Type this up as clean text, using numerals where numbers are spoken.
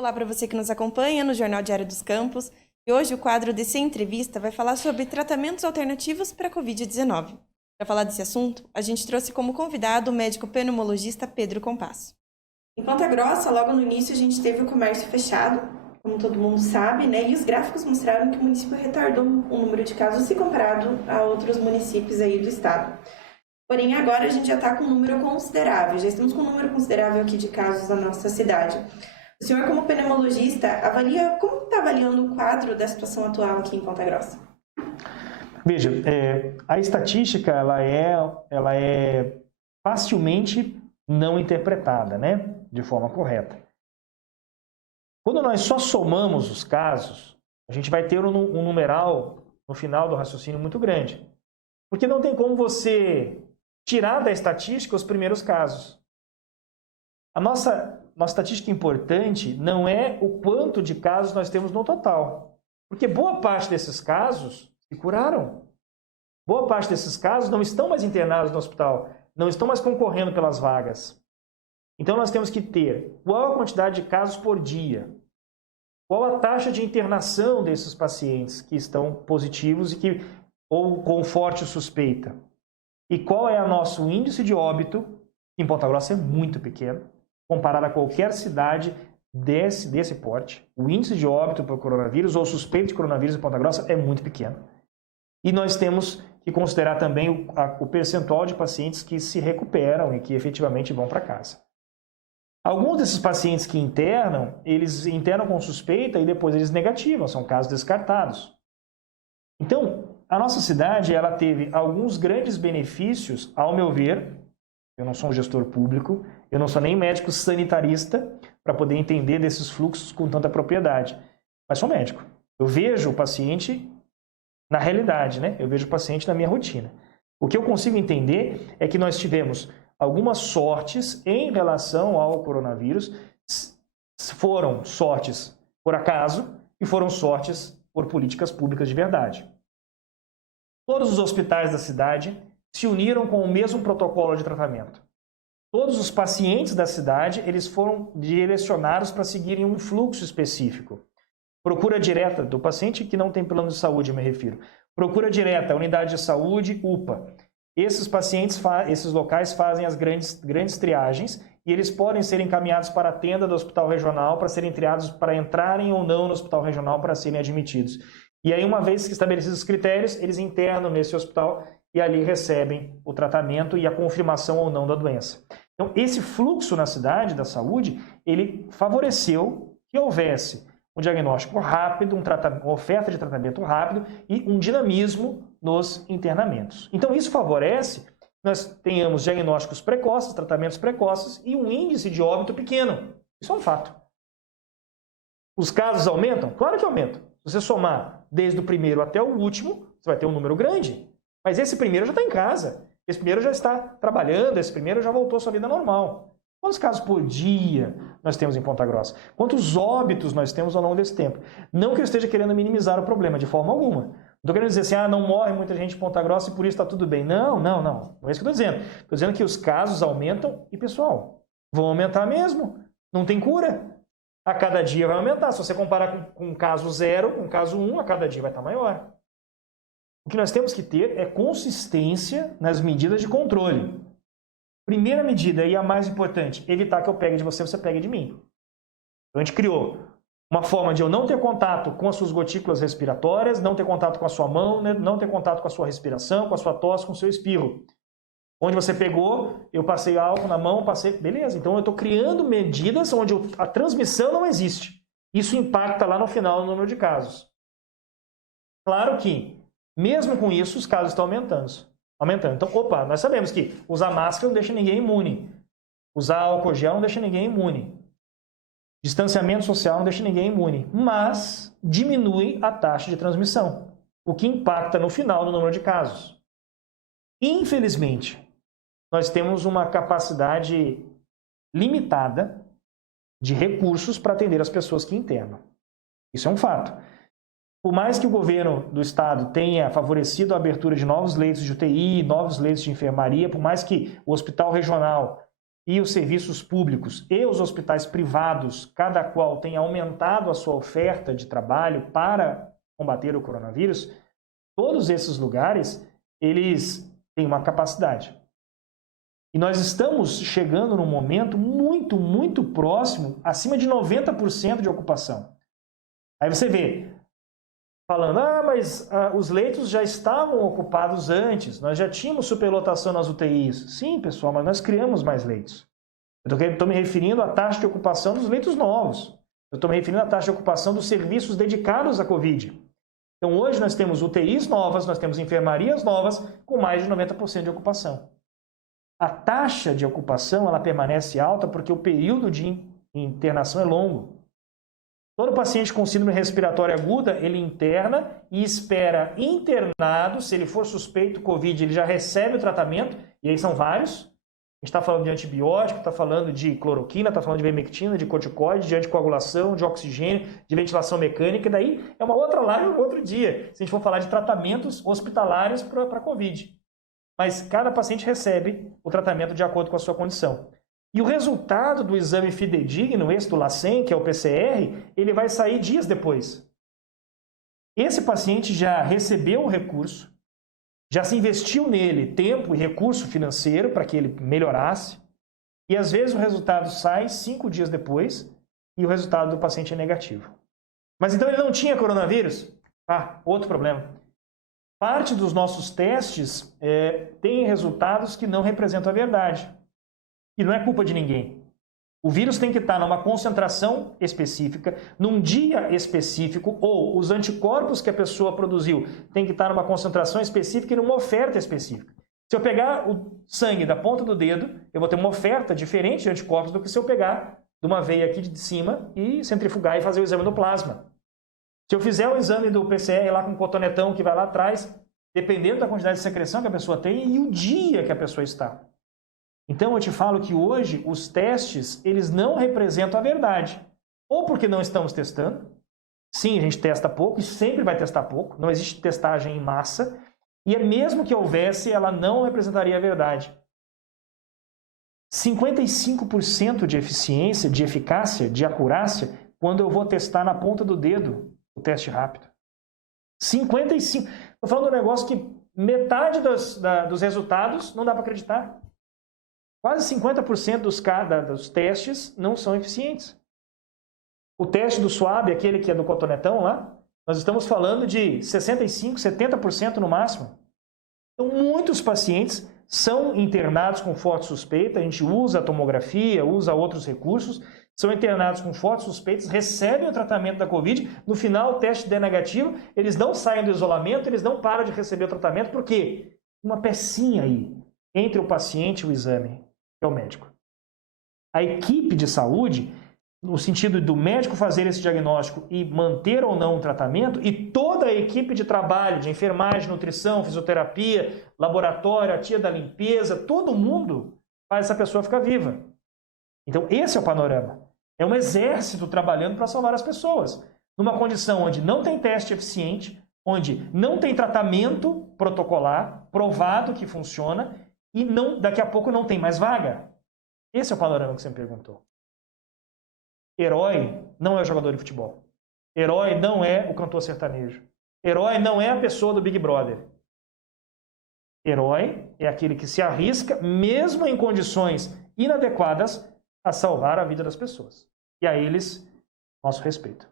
Olá para você que nos acompanha no Jornal Diário dos Campos. E hoje o quadro DC Entrevista vai falar sobre tratamentos alternativos para a Covid-19. Para falar desse assunto, a gente trouxe como convidado o médico pneumologista Pedro Compasso. Em Ponta Grossa, logo no início, a gente teve o comércio fechado, como todo mundo sabe, né? E os gráficos mostraram que o município retardou o número de casos se comparado a outros municípios aí do estado. Porém, agora a gente já está com um número considerável, já estamos com um número considerável aqui de casos na nossa cidade. O senhor, como pneumologista, como está avaliando o quadro da situação atual aqui em Ponta Grossa? Veja, a estatística ela é facilmente não interpretada, né, de forma correta. Quando nós só somamos os casos, a gente vai ter um numeral no final do raciocínio muito grande. Porque não tem como você tirar da estatística os primeiros casos. A nossa estatística importante não é o quanto de casos nós temos no total. Porque boa parte desses casos se curaram. Boa parte desses casos não estão mais internados no hospital, não estão mais concorrendo pelas vagas. Então nós temos que ter qual a quantidade de casos por dia, qual a taxa de internação desses pacientes que estão positivos ou com forte suspeita, e qual é o nosso índice de óbito, que em Ponta Grossa é muito pequeno, comparado a qualquer cidade desse porte. O índice de óbito por coronavírus ou suspeito de coronavírus em Ponta Grossa é muito pequeno. E nós temos que considerar também o percentual de pacientes que se recuperam e que efetivamente vão para casa. Alguns desses pacientes que internam, eles internam com suspeita e depois eles negativam, são casos descartados. Então, a nossa cidade ela teve alguns grandes benefícios, ao meu ver. Eu não sou um gestor público, eu não sou nem médico sanitarista para poder entender desses fluxos com tanta propriedade, mas sou médico. Eu vejo o paciente na realidade, né? Eu vejo o paciente na minha rotina. O que eu consigo entender é que nós tivemos algumas sortes em relação ao coronavírus. Foram sortes por acaso e foram sortes por políticas públicas de verdade. Todos os hospitais da cidade se uniram com o mesmo protocolo de tratamento. Todos os pacientes da cidade eles foram direcionados para seguirem um fluxo específico. Procura direta do paciente que não tem plano de saúde, eu me refiro. Procura direta, unidade de saúde, UPA. Esses pacientes, esses locais fazem as grandes triagens e eles podem ser encaminhados para a tenda do hospital regional para serem triados para entrarem ou não no hospital regional para serem admitidos. E aí, uma vez que estabelecidos os critérios, eles internam nesse hospital e ali recebem o tratamento e a confirmação ou não da doença. Então, esse fluxo na cidade da saúde, ele favoreceu que houvesse um diagnóstico rápido, uma oferta de tratamento rápido e um dinamismo nos internamentos. Então, isso favorece que nós tenhamos diagnósticos precoces, tratamentos precoces e um índice de óbito pequeno. Isso é um fato. Os casos aumentam? Claro que aumentam. Se você somar desde o primeiro até o último, você vai ter um número grande. Mas esse primeiro já está em casa. Esse primeiro já está trabalhando, esse primeiro já voltou à sua vida normal. Quantos casos por dia nós temos em Ponta Grossa? Quantos óbitos nós temos ao longo desse tempo? Não que eu esteja querendo minimizar o problema, de forma alguma. Não estou querendo dizer assim, não morre muita gente em Ponta Grossa e por isso está tudo bem. Não. Não é isso que eu estou dizendo. Estou dizendo que os casos aumentam e, pessoal, vão aumentar mesmo. Não tem cura. A cada dia vai aumentar. Se você comparar com caso 0, com caso 1, a cada dia vai estar maior. O que nós temos que ter é consistência nas medidas de controle. Primeira medida, e a mais importante, evitar que eu pegue de você, você pegue de mim. Então, a gente criou uma forma de eu não ter contato com as suas gotículas respiratórias, não ter contato com a sua mão, não ter contato com a sua respiração, com a sua tosse, com o seu espirro. Onde você pegou, eu passei álcool na mão, beleza. Então, eu estou criando medidas onde a transmissão não existe. Isso impacta lá no final no número de casos. Claro que, mesmo com isso, os casos estão aumentando. Então, nós sabemos que usar máscara não deixa ninguém imune. Usar álcool gel não deixa ninguém imune. Distanciamento social não deixa ninguém imune. Mas diminui a taxa de transmissão, o que impacta no final no número de casos. Infelizmente, nós temos uma capacidade limitada de recursos para atender as pessoas que internam. Isso é um fato. Por mais que o governo do estado tenha favorecido a abertura de novos leitos de UTI, novos leitos de enfermaria, por mais que o hospital regional e os serviços públicos e os hospitais privados, cada qual tem aumentado a sua oferta de trabalho para combater o coronavírus, todos esses lugares, eles têm uma capacidade. E nós estamos chegando num momento muito, muito próximo, acima de 90% de ocupação. Aí você vê, falando, mas os leitos já estavam ocupados antes, nós já tínhamos superlotação nas UTIs. Sim, pessoal, mas nós criamos mais leitos. Eu estou me referindo à taxa de ocupação dos leitos novos. Eu estou me referindo à taxa de ocupação dos serviços dedicados à Covid. Então, hoje nós temos UTIs novas, nós temos enfermarias novas com mais de 90% de ocupação. A taxa de ocupação ela permanece alta porque o período de internação é longo. Todo paciente com síndrome respiratória aguda, ele interna e espera internado. Se ele for suspeito Covid, ele já recebe o tratamento, e aí são vários. A gente está falando de antibiótico, está falando de cloroquina, está falando de vermectina, de corticoide, de anticoagulação, de oxigênio, de ventilação mecânica, e daí é uma outra live, um outro dia, se a gente for falar de tratamentos hospitalares para Covid. Mas cada paciente recebe o tratamento de acordo com a sua condição. E o resultado do exame fidedigno, esse do LACEN, que é o PCR, ele vai sair dias depois. Esse paciente já recebeu o recurso, já se investiu nele tempo e recurso financeiro para que ele melhorasse, e às vezes o resultado sai 5 dias depois e o resultado do paciente é negativo. Mas então ele não tinha coronavírus? Outro problema. Parte dos nossos testes tem resultados que não representam a verdade. E não é culpa de ninguém. O vírus tem que estar numa concentração específica, num dia específico, ou os anticorpos que a pessoa produziu tem que estar numa concentração específica e numa oferta específica. Se eu pegar o sangue da ponta do dedo, eu vou ter uma oferta diferente de anticorpos do que se eu pegar de uma veia aqui de cima e centrifugar e fazer o exame do plasma. Se eu fizer o exame do PCR lá com o cotonetão que vai lá atrás, dependendo da quantidade de secreção que a pessoa tem e o dia que a pessoa está. Então eu te falo que hoje os testes, eles não representam a verdade. Ou porque não estamos testando. Sim, a gente testa pouco e sempre vai testar pouco. Não existe testagem em massa. E mesmo que houvesse, ela não representaria a verdade. 55% de eficiência, de eficácia, de acurácia, quando eu vou testar na ponta do dedo o teste rápido. 55%. Estou falando de um negócio que metade dos resultados não dá para acreditar. Quase 50% dos testes não são eficientes. O teste do SWAB, aquele que é do cotonetão lá, nós estamos falando de 65%, 70% no máximo. Então, muitos pacientes são internados com forte suspeita, a gente usa a tomografia, usa outros recursos, são internados com fortes suspeitas, recebem o tratamento da Covid, no final o teste der negativo, eles não saem do isolamento, eles não param de receber o tratamento, por quê? Uma pecinha aí entre o paciente e o exame. É o médico. A equipe de saúde, no sentido do médico fazer esse diagnóstico e manter ou não o tratamento, e toda a equipe de trabalho, de enfermagem, nutrição, fisioterapia, laboratório, a tia da limpeza, todo mundo faz essa pessoa ficar viva. Então esse é o panorama. É um exército trabalhando para salvar as pessoas. Numa condição onde não tem teste eficiente, onde não tem tratamento protocolar, provado que funciona, e daqui a pouco não tem mais vaga. Esse é o panorama que você me perguntou. Herói não é o jogador de futebol. Herói não é o cantor sertanejo. Herói não é a pessoa do Big Brother. Herói é aquele que se arrisca, mesmo em condições inadequadas, a salvar a vida das pessoas. E a eles, nosso respeito.